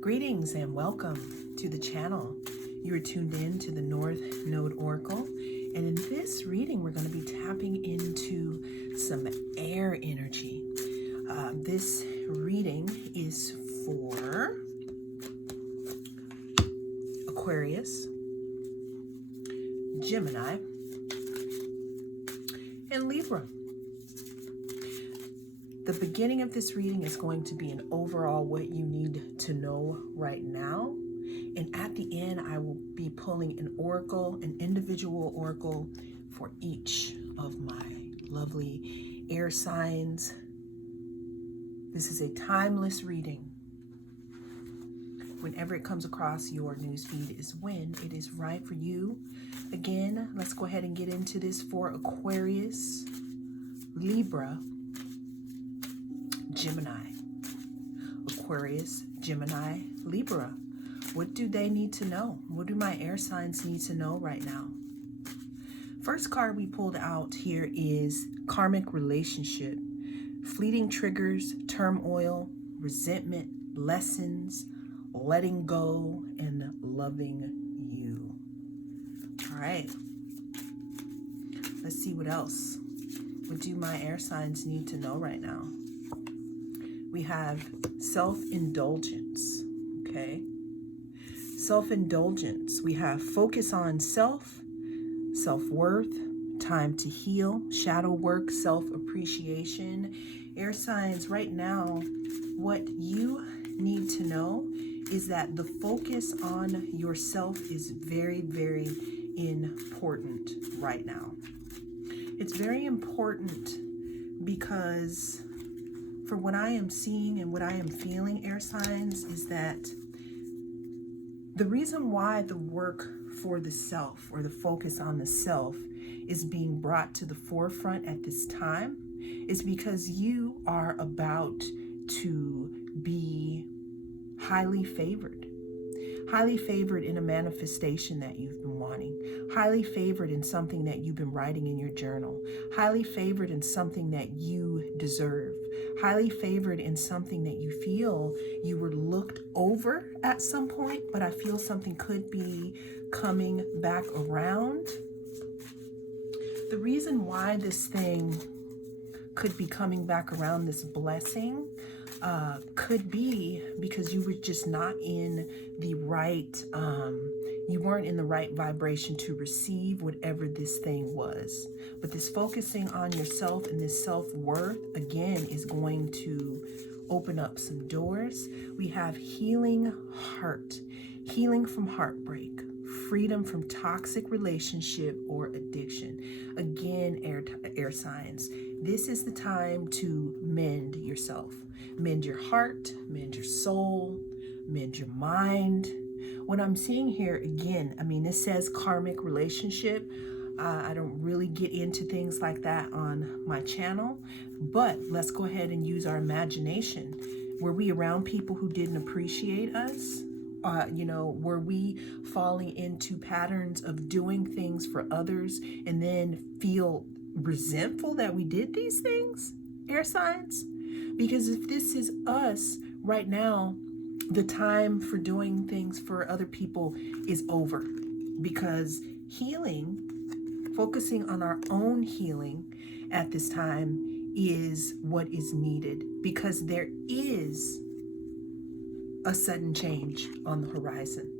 Greetings and welcome to the channel. You are tuned in to the North Node Oracle, and in this reading we're going to be tapping into some air energy. This reading is for Aquarius, Gemini, and Libra. The beginning of this reading is going to be an overall what you need to know right now. And at the end, I will be pulling an oracle, an individual oracle for each of my lovely air signs. This is a timeless reading. Whenever it comes across your newsfeed is when it is right for you. Again, let's go ahead and get into this for Aquarius, Libra, Gemini. Aquarius, Gemini, Libra. What do they need to know? What do my air signs need to know right now? First card we pulled out here is karmic relationship. Fleeting triggers, turmoil, resentment, lessons, letting go, and loving you. All right. Let's see what else. What do my air signs need to know right now? We have self-indulgence, okay? Self-indulgence. We have focus on self, self-worth, time to heal, shadow work, self-appreciation. Air signs, right now, what you need to know is that the focus on yourself is very, very important right now. It's very important because for what I am seeing and what I am feeling, air signs, is that the reason why the work for the self or the focus on the self is being brought to the forefront at this time is because you are about to be highly favored. Highly favored in a manifestation that you've been wanting. Highly favored in something that you've been writing in your journal. Highly favored in something that you deserve. Highly favored in something that you feel you were looked over at some point, but I feel something could be coming back around. The reason why this thing could be coming back around, this blessing, could be because you were just not in the right, you weren't in the right vibration to receive whatever this thing was. But this focusing on yourself and this self-worth, again, is going to open up some doors. We have healing heart, healing from heartbreak, freedom from toxic relationship or addiction. Again, air signs, this is the time to mend yourself. Mend your heart, mend your soul, mend your mind. What I'm seeing here, again, I mean, this says karmic relationship. I don't really get into things like that on my channel, but let's go ahead and use our imagination. Were we around people who didn't appreciate us? Were we falling into patterns of doing things for others and then feel resentful that we did these things, air signs? Because if this is us right now, the time for doing things for other people is over. Because healing, focusing on our own healing at this time is what is needed. Because there is a sudden change on the horizon.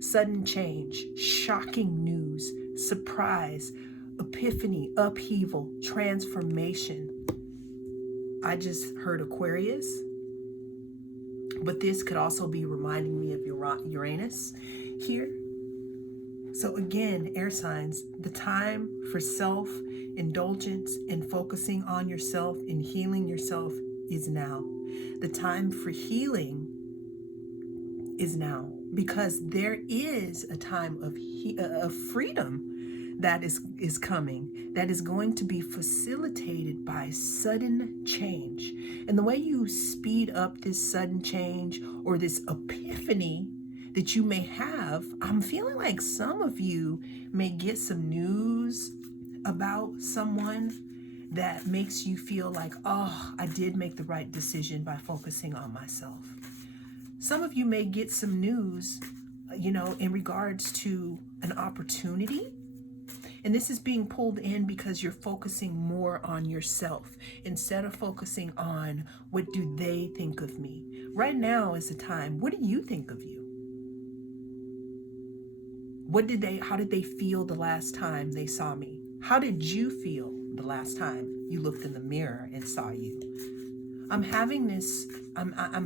Sudden change, shocking news, surprise, epiphany, upheaval, transformation. I just heard Aquarius, but this could also be reminding me of Uranus here. So again, air signs, the time for self-indulgence and focusing on yourself and healing yourself is now. The time for healing is now, because there is a time of freedom that is coming, that is going to be facilitated by sudden change. And the way you speed up this sudden change or this epiphany that you may have, I'm feeling like some of you may get some news about someone that makes you feel like, oh, I did make the right decision by focusing on myself. Some of you may get some news, in regards to an opportunity. And this is being pulled in because you're focusing more on yourself instead of focusing on what do they think of me. Right now is the time. What do you think of you? How did they feel the last time they saw me? How did you feel the last time you looked in the mirror and saw you? I'm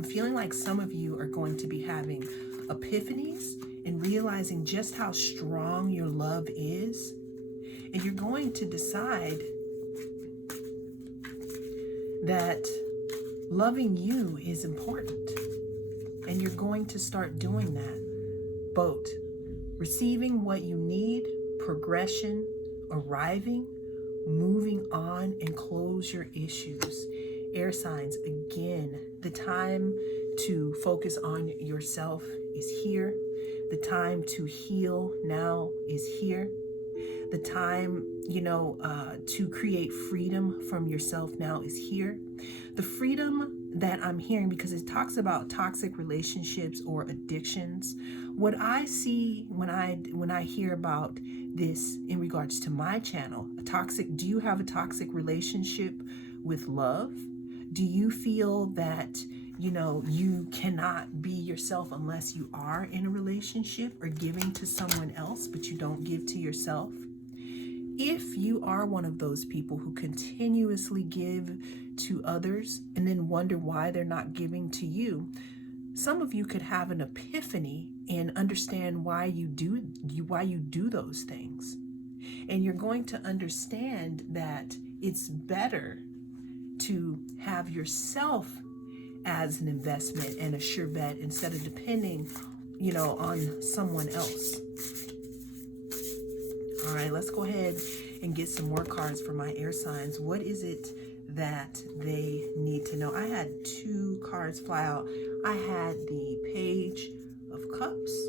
feeling like some of you are going to be having epiphanies and realizing just how strong your love is. And you're going to decide that loving you is important. And you're going to start doing that. Boat. Receiving what you need, progression, arriving, moving on, and close your issues. Air signs, again, the time to focus on yourself is here. The time to heal now is here. The time, to create freedom from yourself now is here. The freedom that I'm hearing, because it talks about toxic relationships or addictions. What I see when I hear about this in regards to my channel, do you have a toxic relationship with love? Do you feel that, you cannot be yourself unless you are in a relationship or giving to someone else, but you don't give to yourself? If you are one of those people who continuously give to others and then wonder why they're not giving to you, some of you could have an epiphany and understand why you do those things. And you're going to understand that it's better to have yourself as an investment and a sure bet instead of depending, on someone else. All right, let's go ahead and get some more cards for my air signs. What is it that they need to know? I had 2 cards fly out. I had the Page of Cups,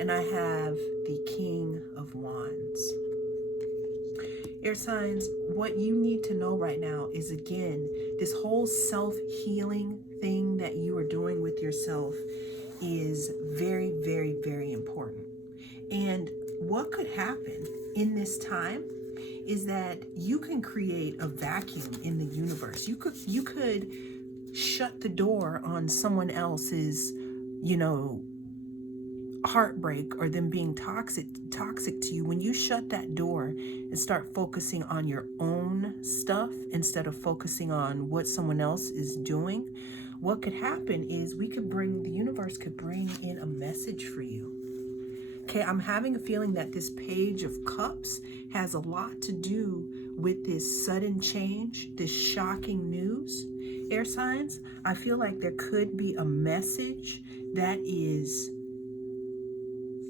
and I have the King of Wands. Air signs, what you need to know right now is, again, this whole self-healing thing that you are doing with yourself is very, very, very important. And what could happen in this time is that you can create a vacuum in the universe. You could shut the door on someone else's, heartbreak or them being toxic to you. When you shut that door and start focusing on your own stuff instead of focusing on what someone else is doing, what could happen is the universe could bring in a message for you. Okay, I'm having a feeling that this Page of Cups has a lot to do with this sudden change, this shocking news. Air signs, I feel like there could be a message that is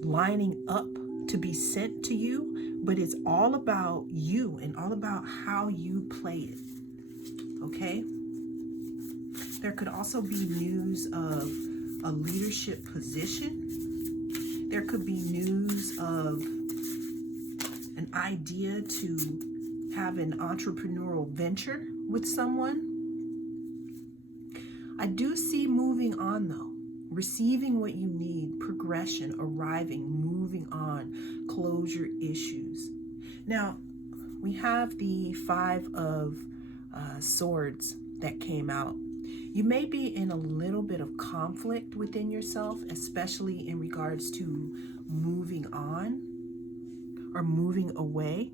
lining up to be sent to you, but it's all about you and all about how you play it. Okay? There could also be news of a leadership position. There could be news of an idea to have an entrepreneurial venture with someone. I do see moving on though, receiving what you need, progression, arriving, moving on, closure issues. Now, we have the 5 of Swords that came out. You may be in a little bit of conflict within yourself, especially in regards to moving on or moving away.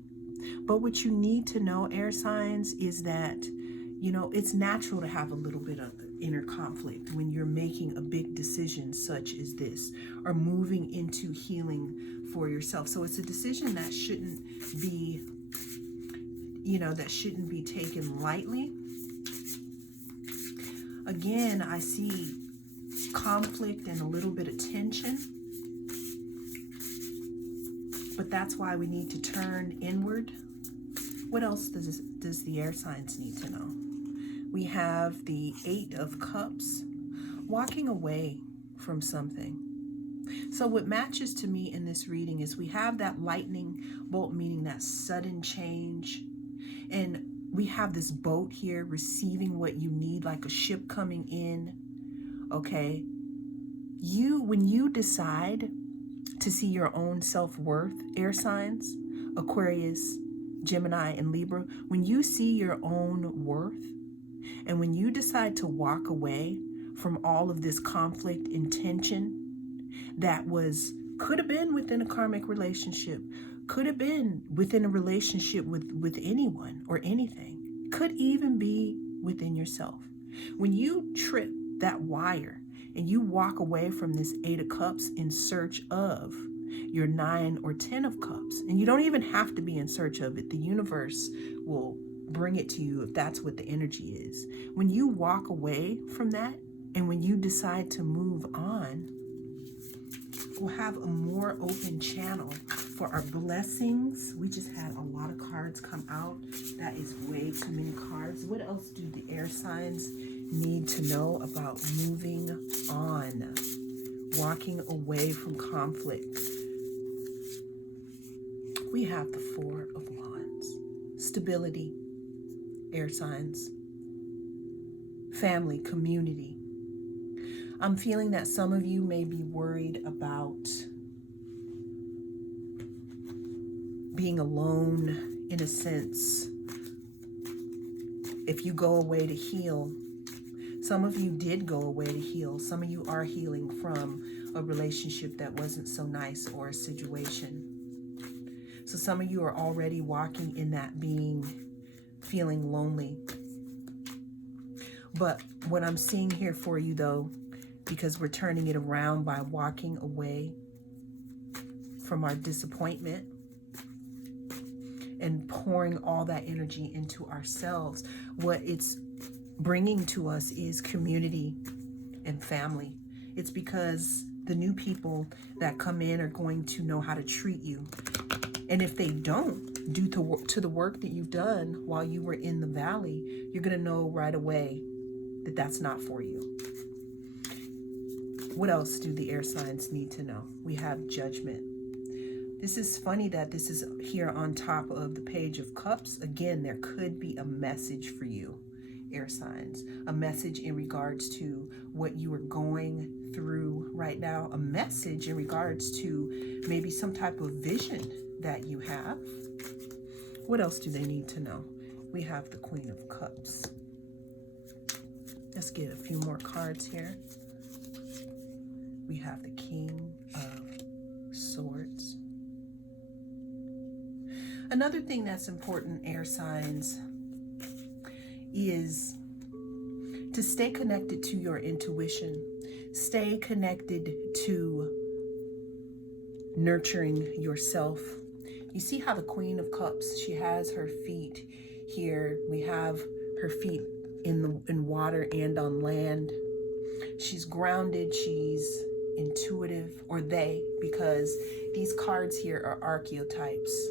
But what you need to know, air signs, is that, it's natural to have a little bit of inner conflict when you're making a big decision such as this, or moving into healing for yourself. So it's a decision that shouldn't be, taken lightly. Again, I see conflict and a little bit of tension, but that's why we need to turn inward. What else does the air signs need to know? We have the 8 of Cups, walking away from something. So what matches to me in this reading is we have that lightning bolt, meaning that sudden change. And we have this boat here receiving what you need, like a ship coming in. Okay, when you decide to see your own self-worth, air signs, Aquarius, Gemini, and Libra, when you see your own worth, and when you decide to walk away from all of this conflict and tension that could have been within a karmic relationship, could have been within a relationship with anyone or anything, could even be within yourself. When you trip that wire and you walk away from this 8 of Cups in search of your 9 or 10 of Cups, and you don't even have to be in search of it, the universe will bring it to you if that's what the energy is. When you walk away from that and when you decide to move on, we'll have a more open channel for our blessings. We just had a lot of cards come out. That is way too many cards. What else do the air signs need to know about moving on, walking away from conflict? We have the 4 of Wands. Stability, air signs. Family, community. I'm feeling that some of you may be worried about being alone in a sense. If you go away to heal, some of you did go away to heal. Some of you are healing from a relationship that wasn't so nice or a situation. So some of you are already walking in that feeling lonely. But what I'm seeing here for you though, because we're turning it around by walking away from our disappointment and pouring all that energy into ourselves, what it's bringing to us is community and family. It's because the new people that come in are going to know how to treat you. And if they don't, due to the work that you've done while you were in the valley, you're going to know right away that that's not for you. What else do the air signs need to know? We have Judgment. This is funny that this is here on top of the Page of Cups. Again, there could be a message for you, air signs. A message in regards to what you are going through right now. A message in regards to maybe some type of vision that you have. What else do they need to know? We have the Queen of Cups. Let's get a few more cards here. We have the King of Swords. Another thing that's important, air signs, is to stay connected to your intuition. Stay connected to nurturing yourself. You see how the Queen of Cups, she has her feet here. We have her feet in water and on land. She's grounded, she's intuitive, or they, because these cards here are archetypes.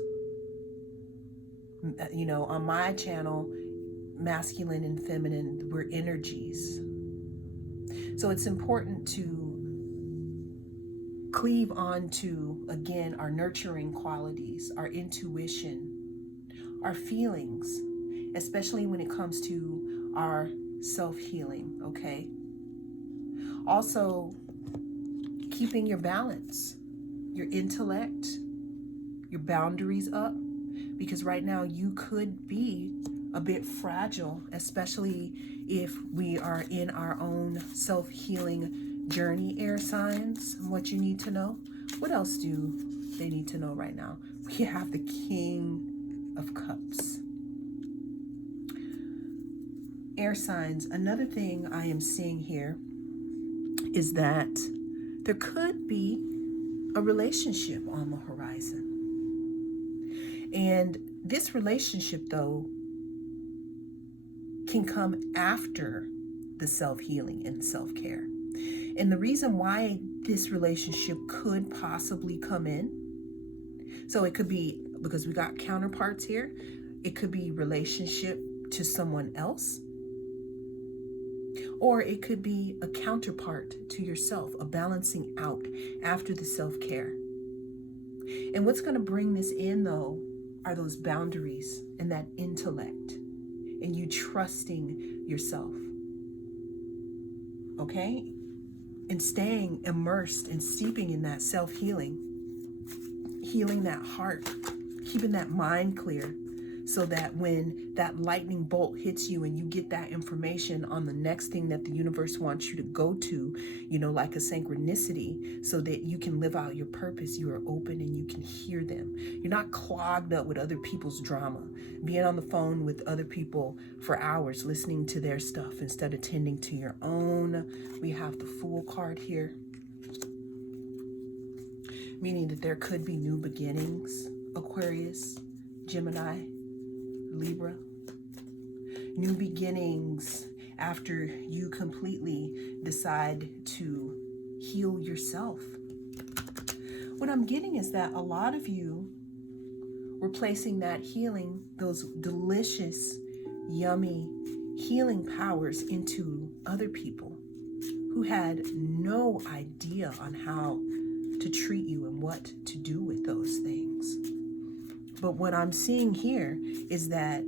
You know, on my channel, masculine and feminine, we're energies. So it's important to cleave onto, again, our nurturing qualities, our intuition, our feelings, especially when it comes to our self-healing, okay? Also, keeping your balance, your intellect, your boundaries up, because right now you could be a bit fragile, especially if we are in our own self-healing journey, air signs. What you need to know. What else do they need to know right now? We have the King of Cups. Air signs, another thing I am seeing here is that there could be a relationship on the horizon. And this relationship, though, can come after the self-healing and self-care. And the reason why this relationship could possibly come in, so it could be, because we got counterparts here, it could be relationship to someone else, or it could be a counterpart to yourself, a balancing out after the self-care. And what's going to bring this in, though, are those boundaries and that intellect. and you trusting yourself, okay? And staying immersed and steeping in that self-healing, healing that heart, keeping that mind clear, so that when that lightning bolt hits you and you get that information on the next thing that the universe wants you to go to, like a synchronicity, so that you can live out your purpose, you are open and you can hear them. You're not clogged up with other people's drama, being on the phone with other people for hours, listening to their stuff instead of tending to your own. We have the Fool card here, meaning that there could be new beginnings, Aquarius, Gemini, Libra. New beginnings after you completely decide to heal yourself. What I'm getting is that a lot of you were placing that healing, those delicious, yummy healing powers into other people who had no idea on how to treat you and what to do with those things. But what I'm seeing here is that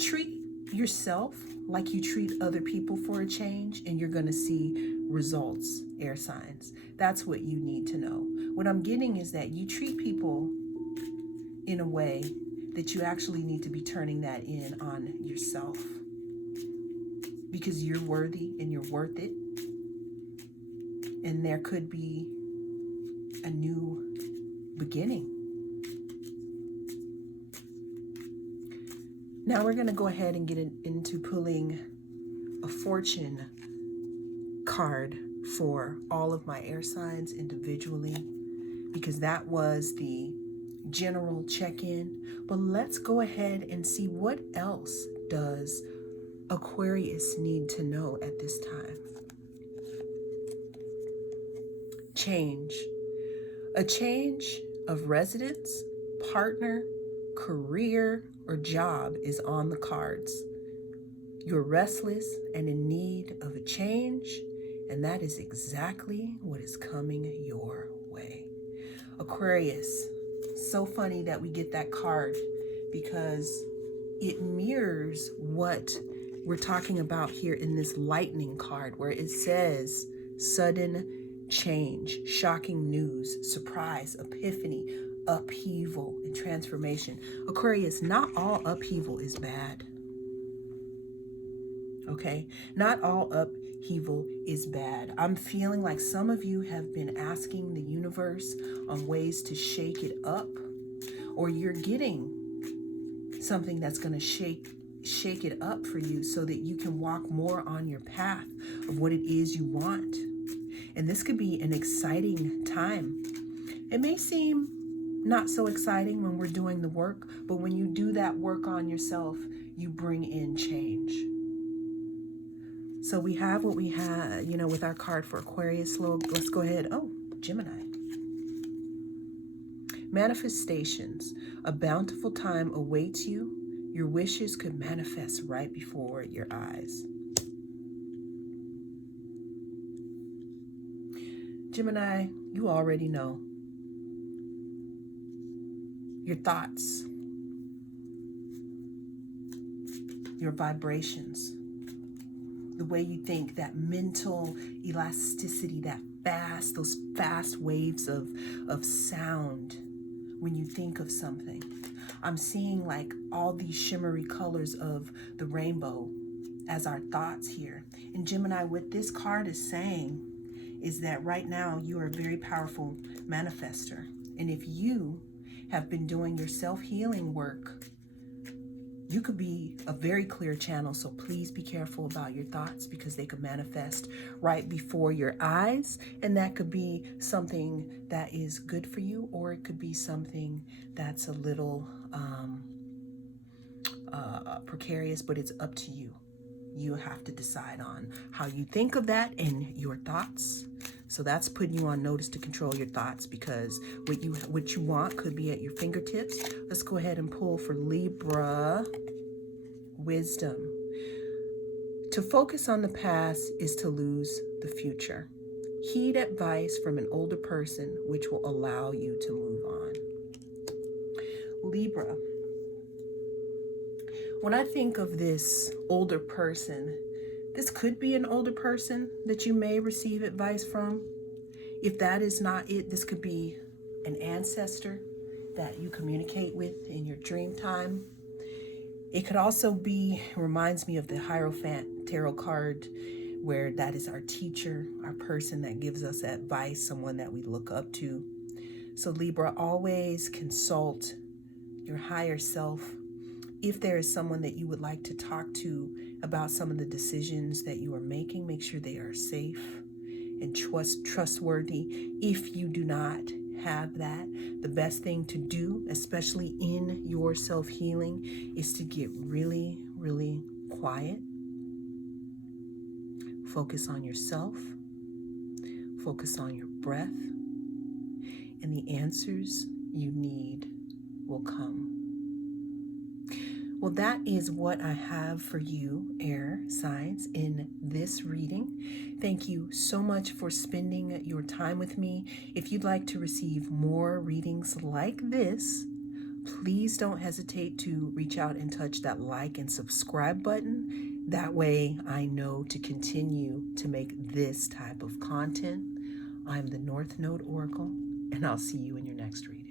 treat yourself like you treat other people for a change, and you're going to see results, air signs. That's what you need to know. What I'm getting is that you treat people in a way that you actually need to be turning that in on yourself, because you're worthy and you're worth it. And there could be a new beginning. Now we're going to go ahead and get into pulling a fortune card for all of my air signs individually, because that was the general check-in. But let's go ahead and see what else does Aquarius need to know at this time. Change. A change of residence, partner, career, or job is on the cards. You're restless and in need of a change, and that is exactly what is coming your way. Aquarius, so funny that we get that card, because it mirrors what we're talking about here in this lightning card, where it says sudden change, shocking news, surprise, epiphany, upheaval, and transformation. Aquarius, not all upheaval is bad. Okay? Not all upheaval is bad. I'm feeling like some of you have been asking the universe on ways to shake it up, or you're getting something that's going to shake it up for you so that you can walk more on your path of what it is you want. And this could be an exciting time. It may seem not so exciting when we're doing the work, but when you do that work on yourself, you bring in change. So we have what we have, with our card for Aquarius. Let's go ahead. Oh, Gemini. Manifestations. A bountiful time awaits you. Your wishes could manifest right before your eyes. Gemini, you already know. Your thoughts, your vibrations, the way you think, that mental elasticity, those fast waves of sound when you think of something. I'm seeing like all these shimmery colors of the rainbow as our thoughts here. And Gemini, what this card is saying is that right now you are a very powerful manifester. And if you have been doing your self-healing work, you could be a very clear channel. So please be careful about your thoughts, because they could manifest right before your eyes. And that could be something that is good for you, or it could be something that's a little precarious, but it's up to you. You have to decide on how you think of that and your thoughts. So that's putting you on notice to control your thoughts, because what you want could be at your fingertips. Let's go ahead and pull for Libra. Wisdom. To focus on the past is to lose the future. Heed advice from an older person, which will allow you to move on. Libra. When I think of this older person, this could be an older person that you may receive advice from. If that is not it, this could be an ancestor that you communicate with in your dream time. It could also be, reminds me of the Hierophant tarot card, where that is our teacher, our person that gives us advice, someone that we look up to. So Libra, always consult your higher self. If there is someone that you would like to talk to about some of the decisions that you are making, make sure they are safe and trustworthy. If you do not have that, the best thing to do, especially in your self-healing, is to get really, really quiet. Focus on yourself. Focus on your breath. And the answers you need will come. Well, that is what I have for you, air signs, in this reading. Thank you so much for spending your time with me. If you'd like to receive more readings like this, please don't hesitate to reach out and touch that like and subscribe button. That way I know to continue to make this type of content. I'm the North Node Oracle, and I'll see you in your next reading.